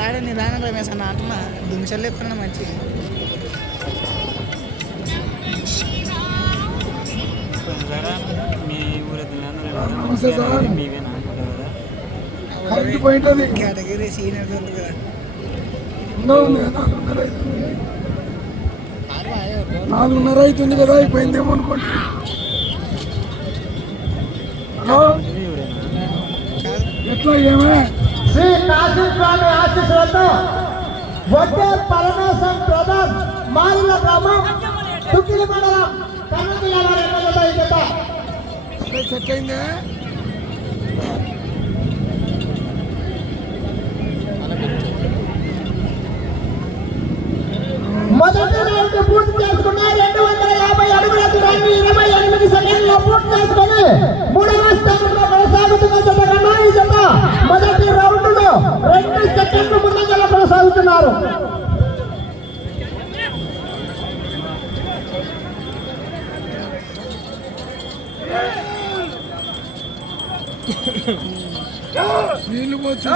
ఆడే నిదానం రమేష్ అన్న అంటున్నా దుమిషలు లేకుండా మంచి మీ ఊరు. మీవేనా కేటగిరీ సీనియర్ కదా. నాలుగున్నర అవుతుంది. కదా అయిపోయిందేమో అనుకోండి ఎట్లా ఏమే శ్రీ కాశీస్వామి ఆశీస్సులతో వడ్డే పరమేశం బ్రదర్స్ మాలిన గ్రామం తుక్కిలి మండలం కర్నూలు జిల్లా వారి ఎమ్మెల్యేతో. అదే సెట్ అయిందే మొదటి రౌండ్ పూర్తి చేసుకున్న రెండు వందల అడుగుల దూరాన్ని ఇరవై ఎనిమిది సెకండ్లో పూర్తి చేసుకొని మూడవ స్థానంలో కొనసాగుతున్న జత కన్నా ఈ జత మొదటి రౌండ్లో రెండు సెకండ్లు ముందంజల కొనసాగుతున్నారు నీళ్ళు పోச்சு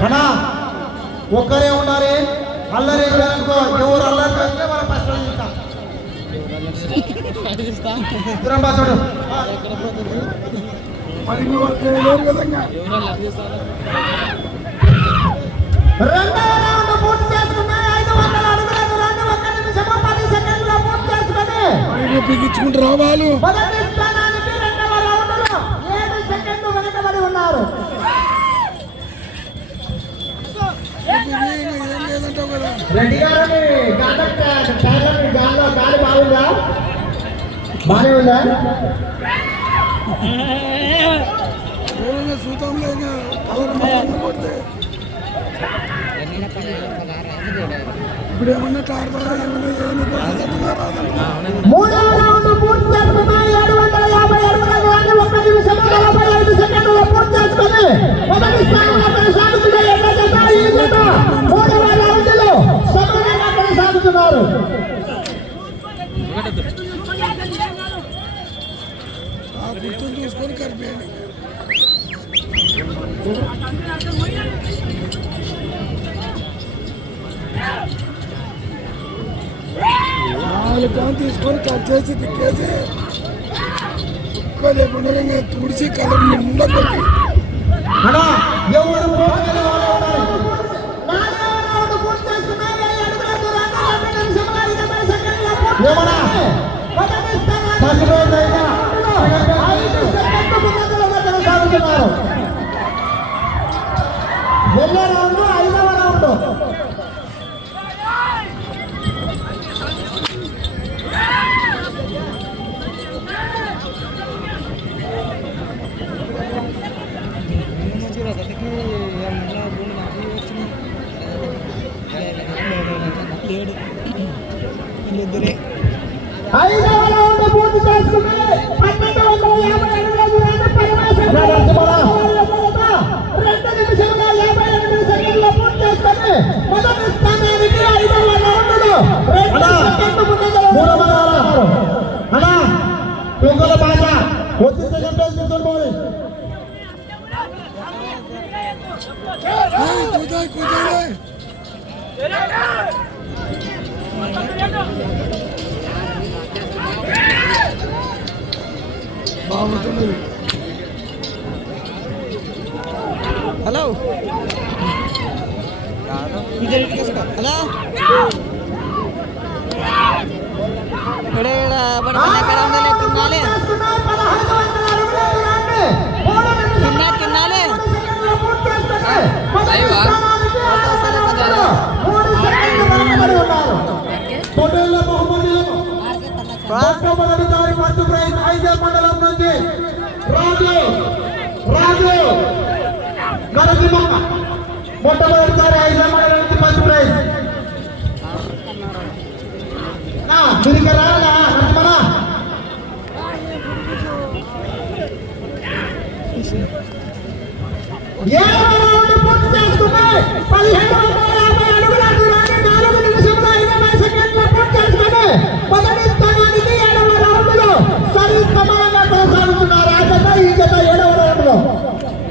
అన్నా ఒక్కరే ఉన్నారే? అల్లరి చేయాలనుకో ఎవరు అల్లరి చేస్తే మనం ఫస్ట్ చేస్తాం. దూరం బా చూడు. మరి నువ్వు అక్కడ లేరు కదా ఇంకా. రెండవ రౌండ్ పూర్తి చేసుకున్న ఐదు వందల అడుగుల దూరాన్ని ఒక్క నిమిషము పది సెకండ్లో పూర్తి చేసుకుని మరి నువ్వు బిగించుకుంటారా వాళ్ళు మొదటి స్థానానికి రెండవ రౌండ్లో ఏడు సెకండ్లు వెనుకబడి ఉన్నారు బిగి, ఇంకా ఏం లేదంటావు కదా రెడ్డి గారు గాల్లో గాలి బాగుందా? బాగానే ఉందా? ఇప్పుడు ఏమన్నా రౌండ్ పూర్తి ఏడు వందల యాభై అడుగుల ఒక్క నిమిషం నలభై ఐదు సెకండ్లు పూర్తి చేసుకుని మొదటి స్థానంలో కలిపేయండి నాలుగు పాన్ తీసుకొని కట్ చేసి ఇంకా తుడిచి కలర్ నిండా కొట్టి. ఎవరు పోటీలో సెకండ్ల పూర్తి చేసుకుని మొదటి స్థానానికి ఐదు హలో ఇద్దరు ఇటు తీసుకో. హలో ఇక్కడ ఇక్కడ పడుకున్నా ఎక్కడ ఉండాలి తిన్నాలి తిన్నా తిన్నాలి పొట్టేళ్ళ బహుమతులను మొట్టమొదటిసారి ఫస్ట్ ప్రైజ్ ఐజల్ మండలం నుంచి రాజు రాజు. నరసింహ మొట్టమొదటిసారి ఐజల్ మండలం నుంచి ఫస్ట్ ప్రైజ్ నా తిరిగి రాలా నరసింహ ఏడవ 动。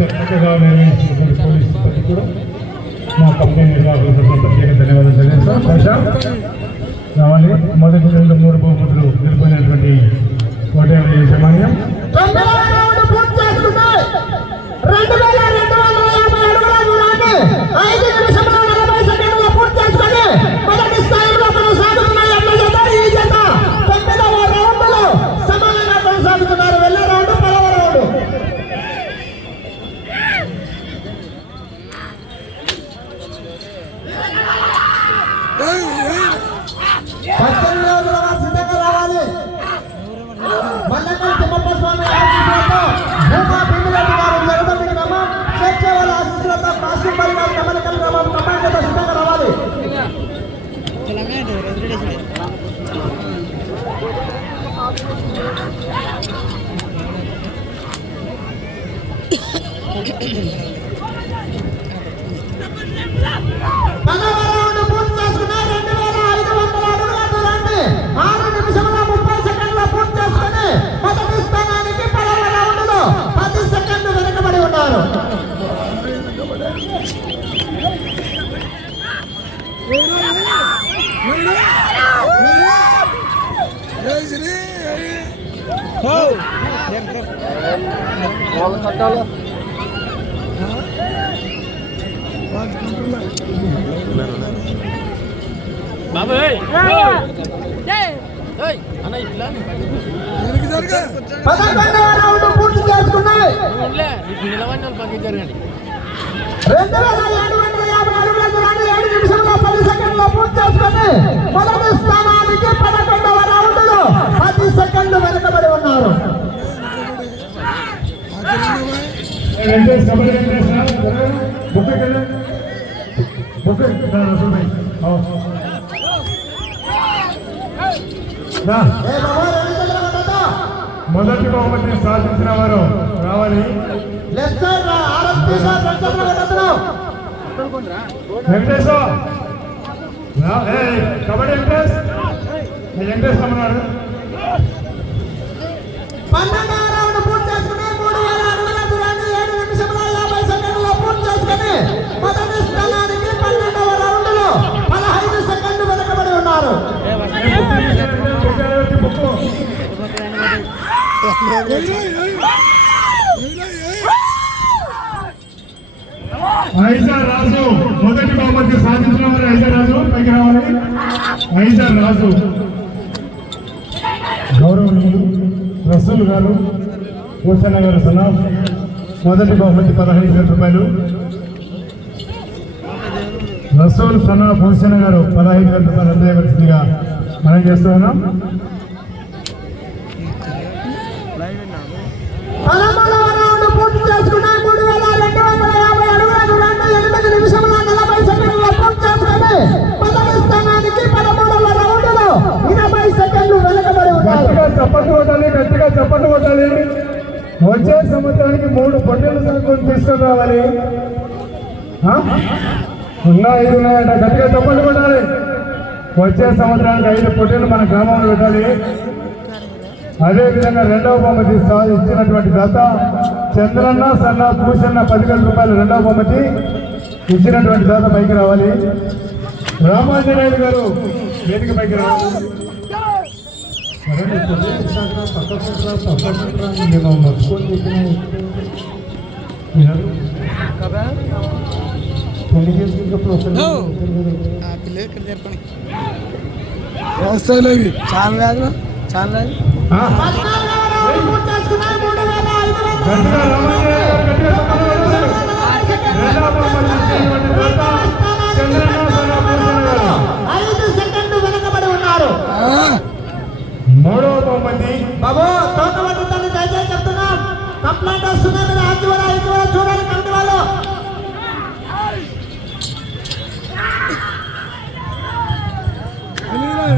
చక్కగా నిర్వహించినటువంటి పోలీసు కూడా. మా కంపెనీ నిర్వాహకులకు ప్రత్యేక ధన్యవాదాలు తెలియజేస్తాం. ప్రశాంత్ రావాలి. మొదటి రెండు మూడు బహుమతులు గెలుపొందినటువంటి కోటేశ్వర యాజమాన్యం రెండు వేల రెండు వందల యాభై అడుగుల ఐదు నిమిషాలు. పద్దెనిమిది రోజుల వారు సిద్ధంగా రావాలి మల్లకల్ తిమ్మప్ప స్వామి ఆశీస్సులతో భూమా భీమిరెడ్డి గారు జగదంబి గ్రామం స్వేచ్ఛావాల ఆశీస్సులతో కాశీపల్లి గారు కమలకల్ గ్రామం కమాండ్ సిద్ధంగా రావాలి తెలంగాణ రెసిడెన్సీ పూర్తి చేసుకున్నాయి. రెండు వేల ఏడు వందల యాభై అడుగుల దూరాన్ని ఏడు నిమిషంలో పది సెకండ్ల పూర్తి చేసుకుని మొదటి స్థానానికి పదకొండవ రౌండ్లో పది సెకండ్లు వెనుకబడి ఉన్నారు. మొదటి బహుమతిని సాధించిన వారు రావాలి వెంకటేశ్వర కబడ్డీ రా, ఆర్ఎస్పీ సార్ ఐజా రాజు మొదటి బహుమతి సాధించిన వారు ఐజా రాజు పైకి రావాలి. ఐజా రాజు. గౌరవనీయులు రసూల్ గారు భూషణ గారు సన్నా మొదటి బహుమతి పదహైదు వేల రూపాయలు. రసూల్ సన్నా భూషణ గారు పదహైదు వేల రూపాయలు అందజేయవలసిందిగా మనం చేస్తూ ఉన్నాం. చప్పట్లు కొట్టాలి గట్టిగా చప్పట్లు కొట్టాలి. వచ్చే సంవత్సరానికి మూడు పొట్టెలు సరుకులు తీసుకొని రావాలి. ఉన్నా ఐదు ఉన్నాయంట గట్టిగా చప్పట్లు కొట్టాలి. వచ్చే సంవత్సరానికి ఐదు పొట్టెలు మన గ్రామంలో పెట్టాలి. అదేవిధంగా రెండవ బహుమతి ఇచ్చినటువంటి దాత చంద్రన్న సన్న పూసన్న పదివేల రూపాయలు రెండవ బహుమతి ఇచ్చినటువంటి దాత పైకి రావాలి. రామాంజనేయులు గారు వేదిక పైకి రావాలి. పెళ్ళి చేసుకున్నప్పుడు ఆ పిల్లలు చెప్పండి వస్తాయిలే ఇవి చాలా కాదు చాలా పద్నాలుగవ మూడవ బహుమతి బాబు తోట పట్టుతాను దయచేసి చెప్తున్నాం. కంప్లైంట్ వస్తున్నాయి మీరు అది కూడా ఇది కూడా చూడాలి కమిటీ వాళ్ళు.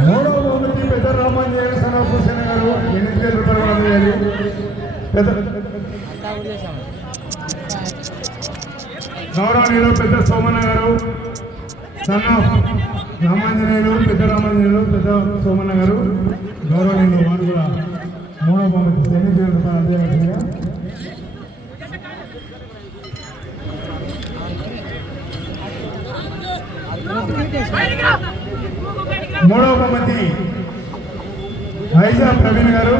మూడవ బహుమతి పెద్ద రామాంజనేయ సనాభూషణ గారు ఎనిమిది వేల రూపాయలు కూడా అందజేయాలి. పెద్ద గౌరవనీయులు పెద్ద సోమన్న గారు సన్న రామాంజనేయుడు పెద్ద రామాంజనేయుడు పెద్ద సోమన్న గారు గౌరవనీయులు వారు కూడా మూడో పంపి ఎన్ని పేరు రూపాయలు మూడవ బహుమతి వైజాగ్ ప్రవీణ్ గారు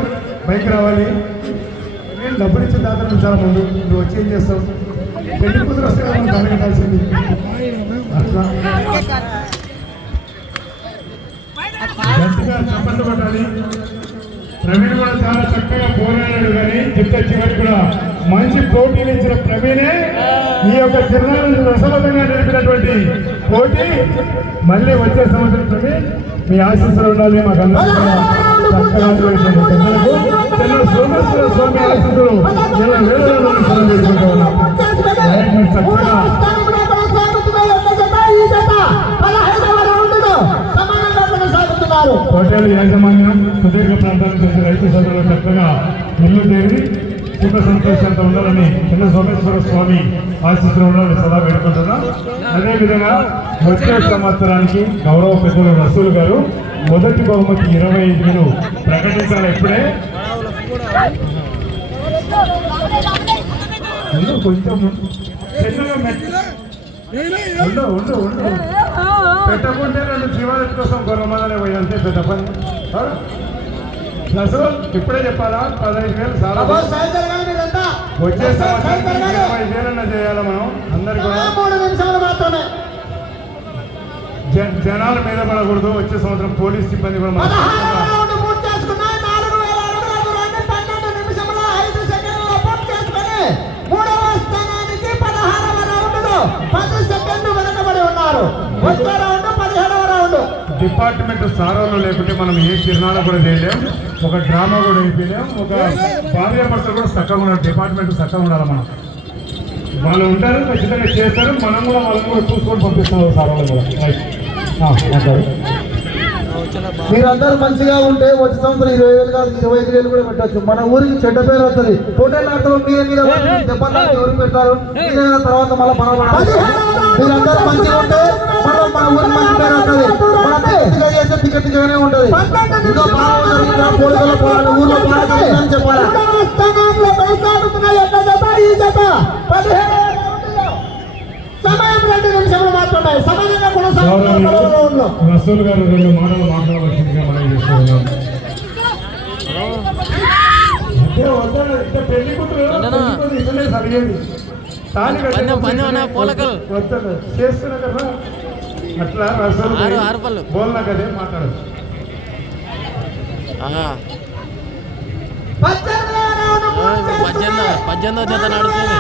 బైక్ రావాలి. నేను డబ్బులు ఇచ్చిన దాతలు చాలా ముందు నువ్వు వచ్చి ఏం చేస్తావు పెళ్ళి కూతురు వస్తే కదా మనం దాని కట్టాల్సింది. అట్లా. చప్పట్లు కొట్టాలి. ప్రవీణ్ కూడా చాలా చక్కగా పోరాడాడు కానీ చిత్త చివరికి కూడా మంచి పోటీలు ఇచ్చిన ప్రవీణే ఈ యొక్క జిల్లాను రసవంతంగా నడిపినటువంటి పోటీ. మళ్ళీ వచ్చే సంవత్సరం ప్రవీణ్ మీ ఆశీస్సులు ఉండాలి మాకు అందరూ చక్కగా సోమేశ్వర స్వామి ఆశీస్సులు ఇలా వేలలో చక్కగా హోటల్ యాజమాన్యం సుదీర్ఘ ప్రాంతాల నుంచి రైతు సభలో చక్కగా ఇల్లు చేరి సుఖ సంతోషంతో ఉండాలని చిన్న సోమేశ్వర స్వామి ఆశీస్సులు ఉండాలని సదా వేడుకుంటున్నాం. అదేవిధంగా వచ్చే సంవత్సరానికి గౌరవ పెద్దలు రసూల్ గారు మొదటి బహుమతి ఇరవై ఐదు ప్రకటించాలి ఎప్పుడే కొంచెం చిన్నగా ఉండు ఉండు ఉండు. పెట్టకుంటే రెండు జీవాల కోసం గొర్రెమలనే పోయి అంతే పెద్ద పని. ఇప్పుడే చెప్పాలా? పదహైదు వేలు చాలా. వచ్చే సంవత్సరానికి కానీ. ఇరవై వేలన్నా చేయాలి మనం? అందరికి కూడా? మూడు నిమిషాలు మాత్రమే. జ- జనాల మీద పడకూడదు. వచ్చే సంవత్సరం పోలీస్ సిబ్బంది కూడా వచ్చే రౌండ్ పదిహేడవ రౌండ్. డిపార్ట్మెంట్ సారాలు లేకుంటే మనం ఏ చిరునాలు కూడా చేయలేం. ఒక డ్రామా కూడా వేయలేం. ఒక భార్యాభర్తలు కూడా చక్కగా ఉండాలి. డిపార్ట్మెంట్ చక్కగా ఉండాలి మనం. వాళ్ళు ఉంటారు ఖచ్చితంగా చేస్తారు. మనం కూడా వాళ్ళని కూడా చూసుకొని పంపిస్తాం సారాలు కూడా. మీరందరూ మంచిగా ఉంటే వచ్చే సంవత్సరం ఇరవై వేలు కాదు ఇరవై ఐదు వేలు కూడా పెట్టచ్చు. మన ఊరికి చెడ్డ పేరు వస్తుంది. హోటల్ ఆడతాం మీద మీద దెబ్బలు ఎవరు పెడతారు మీరే తర్వాత మళ్ళీ పడబడాలి మీరందరూ మంచిగా ఉంటే మళ్ళీ మన ఊరికి మంచి పేరు వస్తుంది. మన తిక్కగా చేస్తే తిక్క తిక్కగానే ఉంటది ఇంకా బాగా జరిగిందా పోలీసుల ఊర్లో బాగా జరిగిందని చెప్పాలి? కొనసాగుతున్న గౌరవనీయులు రసూల్ గారు రెండు మాటలు మాట్లాడవలసిందిగా మనం చేస్తున్నాం కదా? అట్లా రసూల్. బోల్నా కదే మాట్లాడదు. పద్దెనిమిదో జత నడుస్తుంది.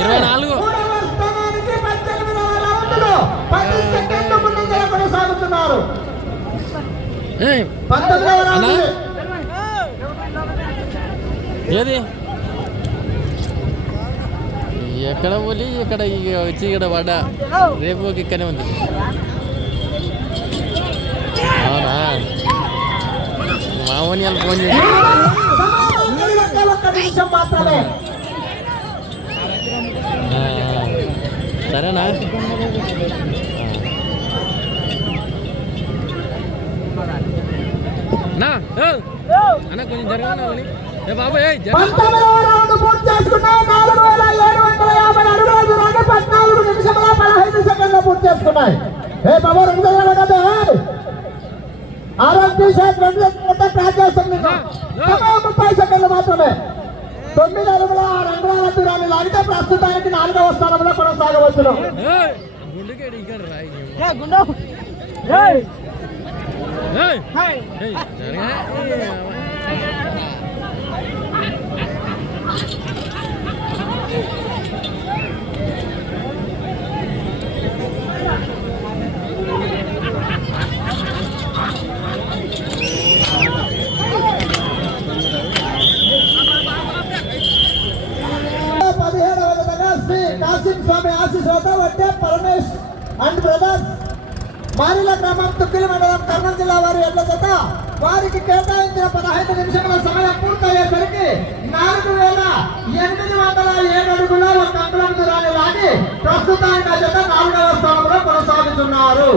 ఇరవై- నాలుగు. ఏది? ఎక్కడ పోలి? ఇక్కడ వచ్చి ఇక్కడ పడ్డా. రేపు ఇక్కడనే ఉంది. అవునా? మామూలు ఫోన్ చేసి నిమిషం మాత్రమే సరేనా? నా ఏ, అన్న కొంచెం జరగనా వాళ్ళని? ఏ బాబు ఏ జర పంతొమ్మిదవ రౌండ్ పూర్తి చేసుకున్నాయి నాలుగు వేల ఏడు వందల యాభై అడుగుల దూరాన్ని పద్నాలుగు నిమిషముల పదహైదు సెకండ్లు పూర్తి చేసుకున్నాయి. ఏ బాబు రెండు పడ్డది ఆరోగ్య శాఖ రెండు ట్రాక్ చేస్తుంది ముప్పై సెకండ్లు మాత్రమే. తొమ్మిది అడుగుల ఆరు అంగుళాల దూరాన్ని లాగితే ప్రస్తుతానికి నాలుగవ స్థానంలో కొనసాగవచ్చును. ఏయ్, గుండెకేడు ఇక్కడ రా, ఈ ఏయ్, ఏయ్, జరగా. పదిహేడవ జతగా శ్రీ కాసిం స్వామి ఆశీస్సులతో వడ్డే పరమేష్ అండ్ బ్రదర్స్ మారిల గ్రామం తుక్కిలి మండలం కర్నూలు జిల్లా వారి ఎడ్ల చేత వారికి కేటాయించిన పదహైదు నిమిషముల సమయం పూర్తయ్యేసరికి నాలుగు వేల ఎనిమిది వందల ఏడు అడుగుల ఒక అంకులం దూరాన్ని లాగి ప్రస్తుతానికి ఆ జత నాలుగవ స్థానంలో కొనసాగుతున్నారు.